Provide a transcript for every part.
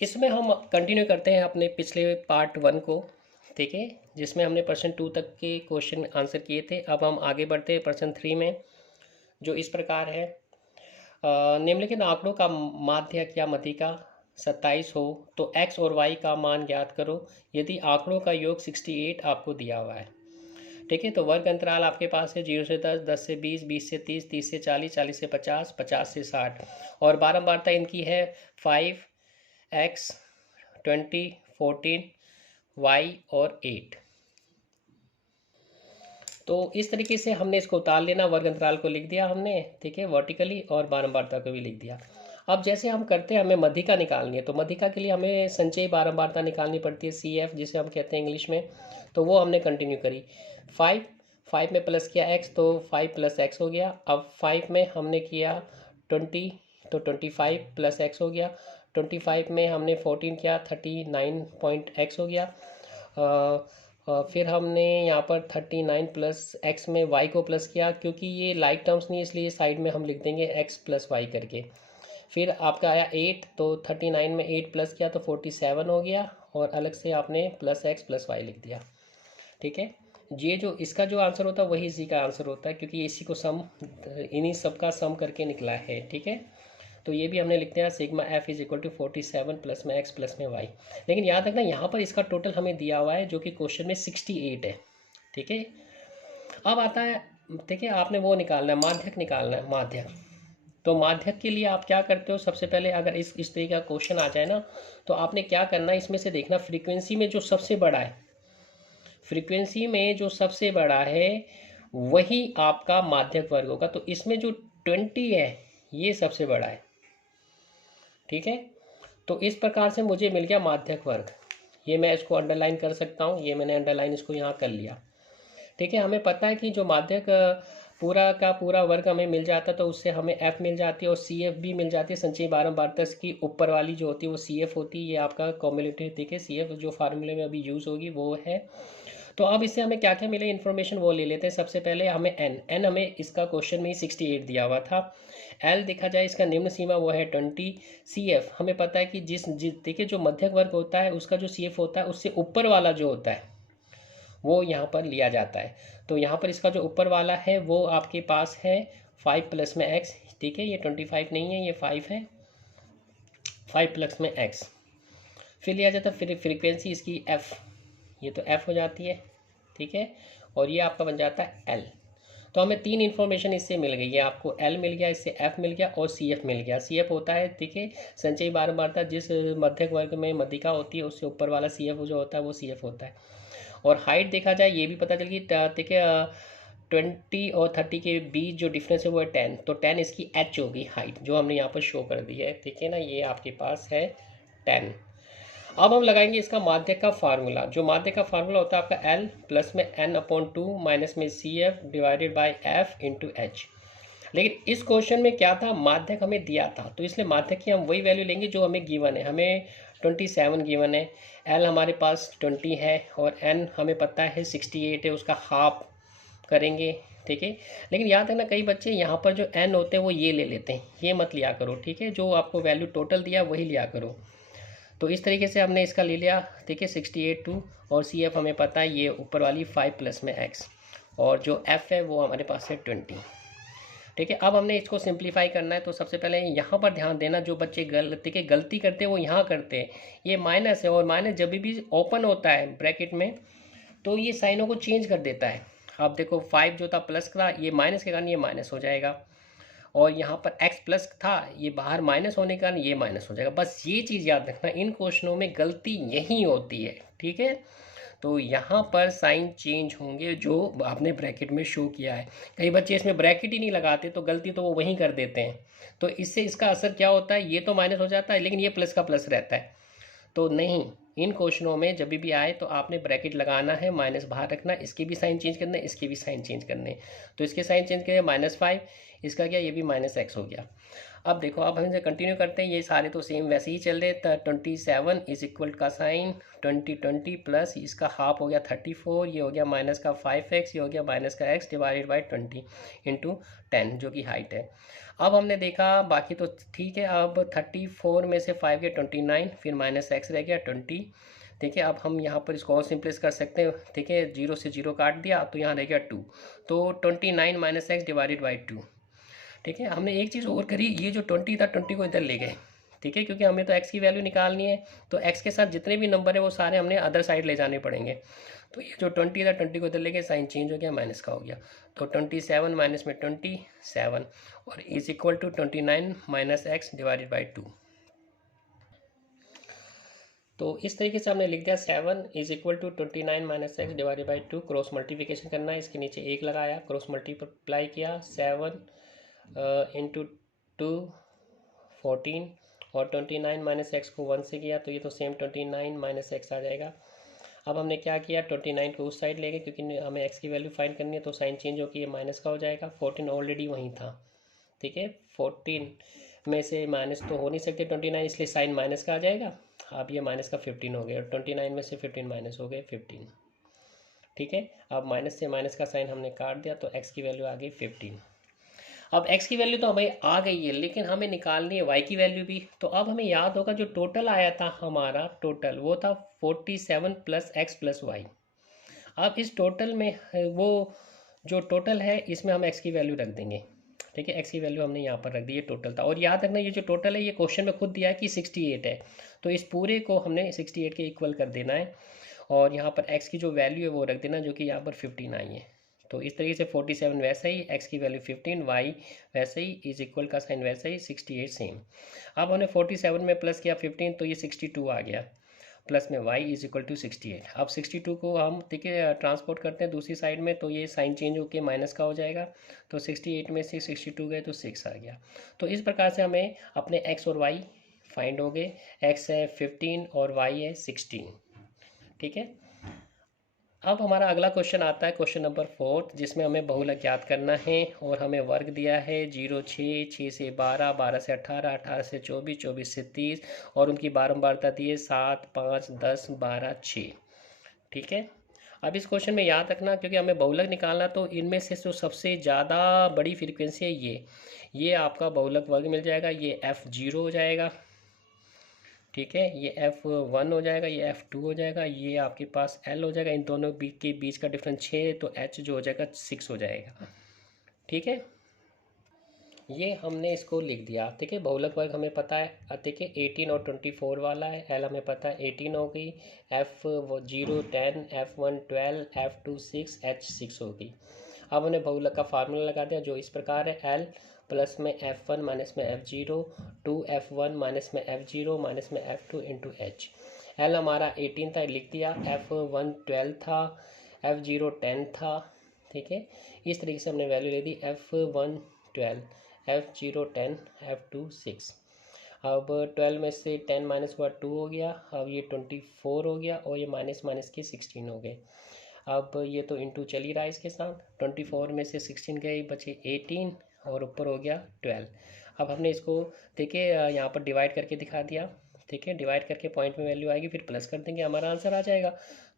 इसमें हम कंटिन्यू करते हैं अपने पिछले पार्ट 1 को, ठीक है, जिसमें हमने प्रश्न 2 तक के क्वेश्चन आंसर किए थे। अब हम आगे बढ़ते हैं प्रश्न 3 में, जो इस प्रकार है। निम्नलिखित आंकड़ों का माध्यक या मध्यिका 27 हो तो x और y का मान ज्ञात करो यदि आंकड़ों का योग 68 आपको दिया हुआ है। ठीक है, तो वर्ग अंतराल आपके पास है 0 से 10, 10 से 20, 20 से 30, 30 से 40, 40 से 50, 50 से 60 और बारंबारता इनकी है 5x 20 14 y और 8। तो इस तरीके से हमने इसको उतार लेना, वर्ग अंतराल को लिख दिया हमने, ठीक है, वर्टिकली, और बारंबारता को भी लिख दिया। अब जैसे हम करते हैं, हमें मध्यिका निकालनी है, तो मध्यिका के लिए हमें संचयी बारंबारता निकालनी पड़ती है, CF जिसे हम कहते हैं इंग्लिश में। तो वो हमने कंटिन्यू करी। 5 में प्लस किया x तो 5 + x हो गया। अब 5 में हमने किया 20 तो 25 + x हो गया। 25 में हमने 14 किया 39 हो गया। फिर हमने यहाँ पर 39 + x में y को प्लस किया, क्योंकि ये लाइक टर्म्स नहीं इसलिए साइड में हम लिख देंगे x + y करके। फिर आपका आया 8 तो 39 में 8 प्लस किया तो 47 हो गया, और अलग से आपने +x + y लिख दिया। ठीक है, ये जो इसका जो आंसर होता है वही इसी का आंसर होता है, क्योंकि इसी को सम, इन्हीं सब का सम करके निकला है। ठीक है, तो ये भी हमने लिख दिया सिग्मा f = 47 प्लस में x प्लस में y। लेकिन याद रखना यहाँ पर इसका टोटल हमें दिया हुआ है जो कि क्वेश्चन में 68 है। ठीक है, अब आता है, ठीक है, आपने वो निकालना है, माध्यक निकालना है, माध्यक। तो माध्यक के लिए आप क्या करते हो, सबसे पहले अगर इस तरीके का क्वेश्चन आ जाए ना, तो आपने क्या करना है, इसमें से देखना फ्रीक्वेंसी में जो सबसे बड़ा है, फ्रीक्वेंसी में जो सबसे बड़ा है वही आपका माध्यक वर्ग होगा। तो इसमें जो 20 है ये सबसे बड़ा है। ठीक है, तो इस प्रकार से मुझे मिल गया माध्यक वर्ग। ये मैं इसको अंडरलाइन कर सकता हूँ, ये मैंने अंडरलाइन इसको यहाँ कर लिया। ठीक है, हमें पता है कि जो माध्यक पूरा का पूरा वर्ग हमें मिल जाता है तो उससे हमें f मिल जाती है और CF भी मिल जाती है। संचयी बारंबारता की ऊपर वाली जो होती है वो CF होती है, ये आपका कॉम्युलेटिव। ठीक है, CF जो फार्मूले में अभी यूज़ होगी वो है। तो अब इससे हमें क्या क्या मिले इन्फॉर्मेशन वो ले लेते हैं। सबसे पहले हमें n हमें इसका क्वेश्चन में ही 68 दिया हुआ था। L देखा जाए इसका निम्न सीमा वो है 20। CF हमें पता है कि जिस देखिए जो मध्यक वर्ग होता है उसका जो CF होता है उससे ऊपर वाला जो होता है वो यहाँ पर लिया जाता है। तो यहाँ पर इसका जो ऊपर वाला है वो आपके पास है 5 प्लस में x। ठीक है, ये 25 नहीं है, ये 5 है, 5 प्लस में x। फिर लिया जाता है फिर फ्रीक्वेंसी इसकी f, ये तो f हो जाती है। ठीक है, और ये आपका बन जाता है l। तो हमें 3 इन्फॉर्मेशन इससे मिल गई है, आपको l मिल गया, इससे f मिल गया और CF मिल गया। CF होता है, ठीक है, संचयी बारंबारता जिस मध्यक वर्ग में मध्यिका होती है उससे ऊपर वाला CF जो होता है वो CF होता है। और हाइट देखा जाए ये भी पता चल गई, ठीक है, 20 और 30 के बीच जो डिफरेंस है वो है 10, तो 10 इसकी h होगी हाइट, जो हमने यहाँ पर शो कर दी है। ठीक है ना, ये आपके पास है 10। अब हम लगाएंगे इसका माध्यक का फार्मूला। जो माध्यक का फार्मूला होता है आपका L प्लस में n/2 माइनस में CF divided by F into H। लेकिन इस क्वेश्चन में क्या था, माध्यक हमें दिया था, तो इसलिए माध्यक की हम वही वैल्यू लेंगे जो हमें गिवन है। हमें 27 गिवन है, L हमारे पास 20 है और N हमें पता है 68 है, उसका हाफ करेंगे। ठीक है, लेकिन याद है ना, कई बच्चे यहाँ पर जो N होते हैं वो ये ले लेते हैं, ये मत लिया करो। ठीक है, जो आपको वैल्यू टोटल दिया वही लिया करो। तो इस तरीके से हमने इसका ले लिया। ठीक है, 68 2, और CF हमें पता है ये ऊपर वाली 5 प्लस में x, और जो F है वो हमारे पास है 20। ठीक है, अब हमने इसको सिंप्लीफाई करना है। तो सबसे पहले यहाँ पर ध्यान देना, जो बच्चे गलती करते हैं वो यहाँ करते हैं, ये माइनस है, और माइनस जब भी ओपन होता है ब्रैकेट में तो ये साइनों को चेंज कर देता है। अब देखो 5 जो था प्लस का, ये माइनस के कारण ये माइनस हो जाएगा, और यहाँ पर x प्लस था, ये बाहर माइनस होने के कारण ये माइनस हो जाएगा। बस ये चीज़ याद रखना, इन क्वेश्चनों में गलती यही होती है। ठीक है, तो यहाँ पर साइन चेंज होंगे जो आपने ब्रैकेट में शो किया है। कई बच्चे इसमें ब्रैकेट ही नहीं लगाते, तो गलती तो वो वहीं कर देते हैं। तो इससे इसका असर क्या होता है, ये तो माइनस हो जाता है लेकिन ये प्लस का प्लस रहता है। तो नहीं, इन क्वेश्चनों में जब भी आए तो आपने ब्रैकेट लगाना है, माइनस बाहर रखना, इसके भी साइन चेंज करना है, इसके भी साइन चेंज करने। तो इसके साइन चेंज करें -5, इसका क्या, ये भी -x हो गया। अब देखो, अब हम इसे कंटिन्यू करते हैं, ये सारे तो सेम वैसे ही चल रहे। 27 इज इक्वल का साइन 20 प्लस इसका हाफ हो गया 34, ये हो गया माइनस का 5x, ये हो गया माइनस का x डिवाइडेड बाई 20 इंटू 10 जो कि हाइट है। अब हमने देखा बाकी तो ठीक है। अब 34 में से 5 गया 29, फिर माइनस x रह गया 20। ठीक है, अब हम यहाँ पर इसको और सिंपलेस कर सकते हैं। ठीक है, 0 से 0 काट दिया तो यहाँ रह गया 2, तो 29 माइनस एक्स डिवाइडेड बाई 2। ठीक है, हमने एक चीज़ और करी, ये जो 20 था 20 को इधर ले गए। ठीक है, क्योंकि हमें तो x की वैल्यू निकालनी है, तो x के साथ जितने भी नंबर है वो सारे हमने अदर साइड ले जाने पड़ेंगे। तो ये जो 20 था 20 को इधर ले गए, साइन चेंज हो गया, माइनस का हो गया। तो 27 माइनस में 27 और is equal to 29 minus x divided by 2। तो इस तरीके से हमने लिख दिया 7 is equal to 29 minus x divided by 2। Cross multiplication करना है, इसके नीचे 1 लगाया, क्रॉस मल्टीप्लाई किया, 7 इंटू 2 14 और 29 माइनस एक्स को 1 से किया तो ये तो सेम 29 माइनस एक्स आ जाएगा। अब हमने क्या किया, 29 को उस साइड ले गए क्योंकि हमें x की वैल्यू फाइंड करनी है, तो साइन चेंज होकर ये माइनस का हो जाएगा। 14 ऑलरेडी वहीं था। ठीक है, 14 में से माइनस तो हो नहीं सकते 29, इसलिए साइन माइनस का आ जाएगा। अब ये माइनस का 15 हो गया और 29 में से 15 माइनस हो गए 15। ठीक है, अब माइनस से माइनस का साइन हमने काट दिया तो x की वैल्यू आ गई 15। अब x की वैल्यू तो हमें आ गई है, लेकिन हमें निकालनी है y की वैल्यू भी। तो अब हमें याद होगा जो टोटल आया था हमारा, टोटल वो था 47 प्लस एक्स प्लस वाई। अब इस टोटल में वो जो टोटल है इसमें हम x की वैल्यू रख देंगे। ठीक है, x की वैल्यू हमने यहाँ पर रख दी, ये टोटल था। और याद रखना ये जो टोटल है ये क्वेश्चन में खुद दिया है कि 68 है, तो इस पूरे को हमने 68 के इक्वल कर देना है। और यहाँ पर x की जो वैल्यू है वो रख देना, जो कि यहाँ पर 15 आई है। तो इस तरीके से 47 वैसा ही, x की वैल्यू 15, y वैसे ही, इज इक्वल का साइन वैसा ही, 68 सेम। अब हमने 47 में प्लस किया 15 तो ये 62 आ गया, प्लस में y इज इक्वल टू 68। अब 62 को हम ठीक है ट्रांसपोर्ट करते हैं दूसरी साइड में, तो ये साइन चेंज होकर माइनस का हो जाएगा। तो 68 में से 62 गए तो 6 आ गया। तो इस प्रकार से हमें अपने x और y फाइंड हो गए। x है 15 और y है 16। ठीक है, अब हमारा अगला क्वेश्चन आता है, क्वेश्चन नंबर 4, जिसमें हमें बहुलक ज्ञात करना है और हमें वर्ग दिया है 0 6 6 से 12 12 से 18 18 से 24 24 से 30 और उनकी बारंबारता दी है 7 5 10 12 6। ठीक है, अब इस क्वेश्चन में याद रखना, क्योंकि हमें बहुलक निकालना, तो इनमें से जो सबसे ज़्यादा बड़ी फ्रीक्वेंसी है ये आपका बहुलक वर्ग मिल जाएगा, ये F0 हो जाएगा। ठीक है, ये F1 हो जाएगा, ये F2 हो जाएगा, ये आपके पास L हो जाएगा। इन दोनों के बीच का डिफरेंस 6 है, तो H जो हो जाएगा 6 हो जाएगा। ठीक है, ये हमने इसको लिख दिया। ठीक है, बहुलक वर्ग हमें पता है। ठीक है, 18 और 24 वाला है। L हमें पता है 18 हो गई, F0 10, F1 12, F2 6, H 6 हो गई। अब हमने बहुलक का फार्मूला लगा दिया जो इस प्रकार है, L प्लस में F1 माइनस में F0 2F1 माइनस में F0 माइनस में F2 इंटू एच। L हमारा 18 था, लिख दिया। F1 12 था, F0 10 था। ठीक है, इस तरीके से हमने वैल्यू ले दी, F1 12, F0 10, F2 6। अब 12 में से 10 माइनस हुआ 2 हो गया, अब ये 24 हो गया और ये माइनस माइनस के 16 हो गए। अब ये तो इंटू चल ही रहा है इसके साथ, 24 में से 16 गए, बचे 18 और ऊपर हो गया 12। अब हमने इसको देखिए यहाँ पर डिवाइड करके दिखा दिया। ठीक है, डिवाइड करके पॉइंट में वैल्यू आएगी, फिर प्लस कर देंगे, हमारा आंसर आ जाएगा।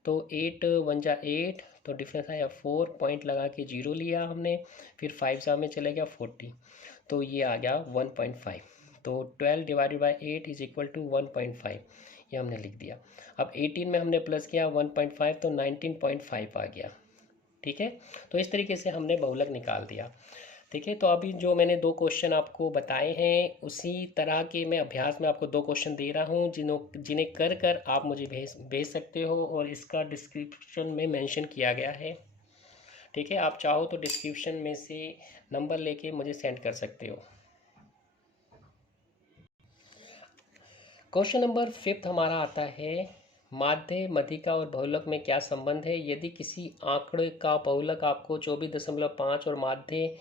तो 8 1 जा 8, तो डिफरेंस आया 4, पॉइंट लगा के 0 लिया हमने, फिर 5 जा में चले गया 40, तो ये आ गया 1.5। तो 12 divided by 8 is equal to 1.5, ये हमने लिख दिया। अब 18 में हमने प्लस किया 1.5, तो 19.5 आ गया। ठीक है, तो इस तरीके से हमने बहुलक निकाल दिया। ठीक है, तो अभी जो मैंने 2 क्वेश्चन आपको बताए हैं उसी तरह के मैं अभ्यास में आपको 2 क्वेश्चन दे रहा हूँ, जिन्हें कर कर आप मुझे भेज सकते हो, और इसका डिस्क्रिप्शन में मेंशन किया गया है। ठीक है, आप चाहो तो डिस्क्रिप्शन में से नंबर लेके मुझे सेंड कर सकते हो। क्वेश्चन नंबर 5 हमारा आता है, माध्य मध्यिका और बहुलक में क्या संबंध है। यदि किसी आंकड़े का बहुलक आपको 24.5 और माध्य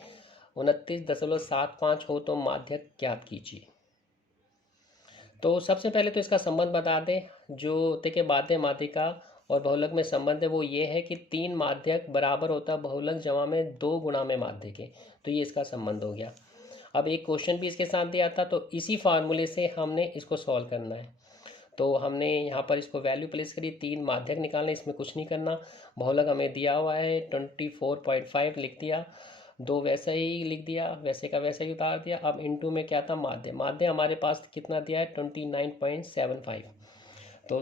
29.75 हो तो माध्यक ज्ञात कीजिए। तो सबसे पहले तो इसका संबंध बता दें। जो देखिए माध्य माध्यिका और बहुलक में संबंध है वो ये है कि 3 माध्यक बराबर होता है बहुलक जमा में 2 गुणा में माध्यक है, तो ये इसका संबंध हो गया। अब एक क्वेश्चन भी इसके साथ दिया था, तो इसी फार्मूले से हमने इसको सॉल्व करना है। तो हमने यहाँ पर इसको वैल्यू प्लेस करी, 3 माध्यक निकालना, इसमें कुछ नहीं करना। बहुलक हमें दिया हुआ है 24.5 लिख दिया, 2 वैसा ही लिख दिया, वैसे का वैसे ही उतार दिया। अब इनटू में क्या था, माध्य। माध्य हमारे पास कितना दिया है 29.75, तो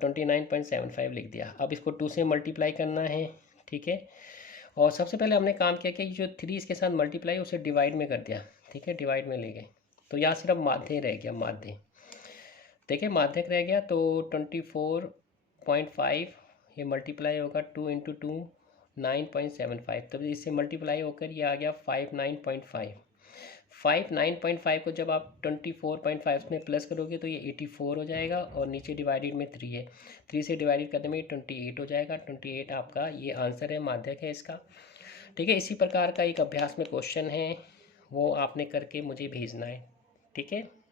29.75 लिख दिया। अब इसको 2 से मल्टीप्लाई करना है, ठीक है। और सबसे पहले हमने काम किया कि जो 3 इसके साथ मल्टीप्लाई उसे डिवाइड में कर दिया, ठीक है, डिवाइड में ले गए। तो यहाँ सिर्फ माध्य रह गया, माध्य। देखिए माध्यक रह गया, तो 24.5 ये मल्टीप्लाई होगा 2 इंटू 2 9.75, तो इससे मल्टीप्लाई होकर ये आ गया 59.5। 59.5 को जब आप 24.5 में प्लस करोगे तो ये 84 हो जाएगा, और नीचे डिवाइडेड में 3 है, 3 से डिवाइडेड करने में 28 हो जाएगा। 28 आपका ये आंसर है, माध्यक है इसका, ठीक है। इसी प्रकार का एक अभ्यास में क्वेश्चन है, वो आपने करके मुझे भेजना है, ठीक है।